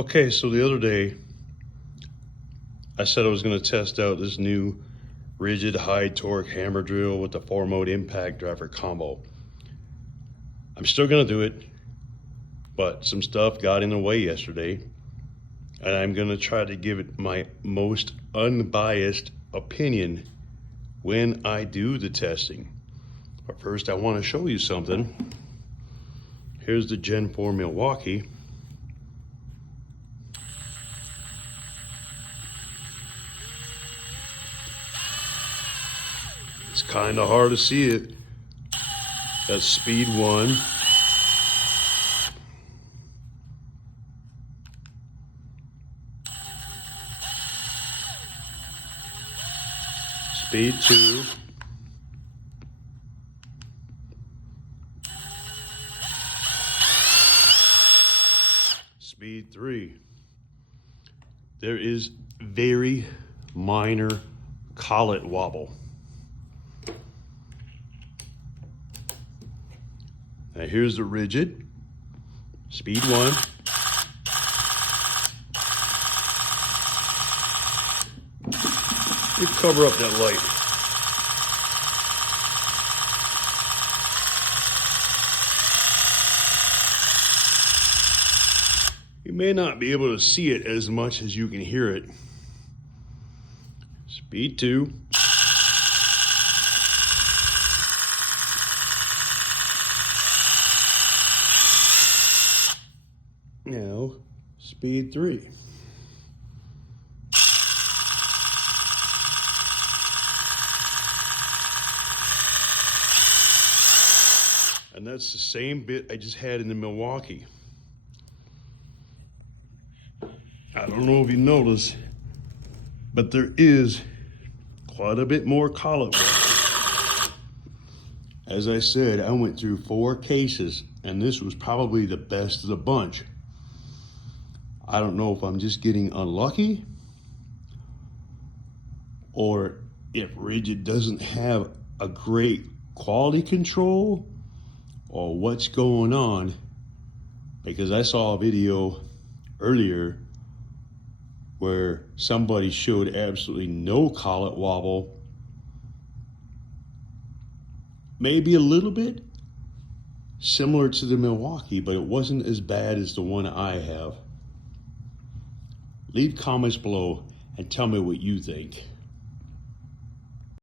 Okay, so the other day, I said I was going to test out this new Ridgid high torque hammer drill with the 4-mode impact driver combo. I'm still going to do it, but some stuff got in the way yesterday, and I'm going to try to give it my most unbiased opinion when I do the testing. But first I want to show you something. Here's the Gen 4 Milwaukee. It's kind of hard to see it. That's speed 1. Speed 2. Speed 3. There is very minor collet wobble. Now here's the Ridgid, speed 1. You cover up that light. You may not be able to see it as much as you can hear it. Speed 2. Now, speed 3. And that's the same bit I just had in the Milwaukee. I don't know if you noticed, but there is quite a bit more collet wobble. As I said, I went through 4 cases, and this was probably the best of the bunch. I don't know if I'm just getting unlucky or if Ridgid doesn't have a great quality control or what's going on, because I saw a video earlier where somebody showed absolutely no collet wobble, maybe a little bit similar to the Milwaukee, but it wasn't as bad as the one I have. Leave comments below and tell me what you think.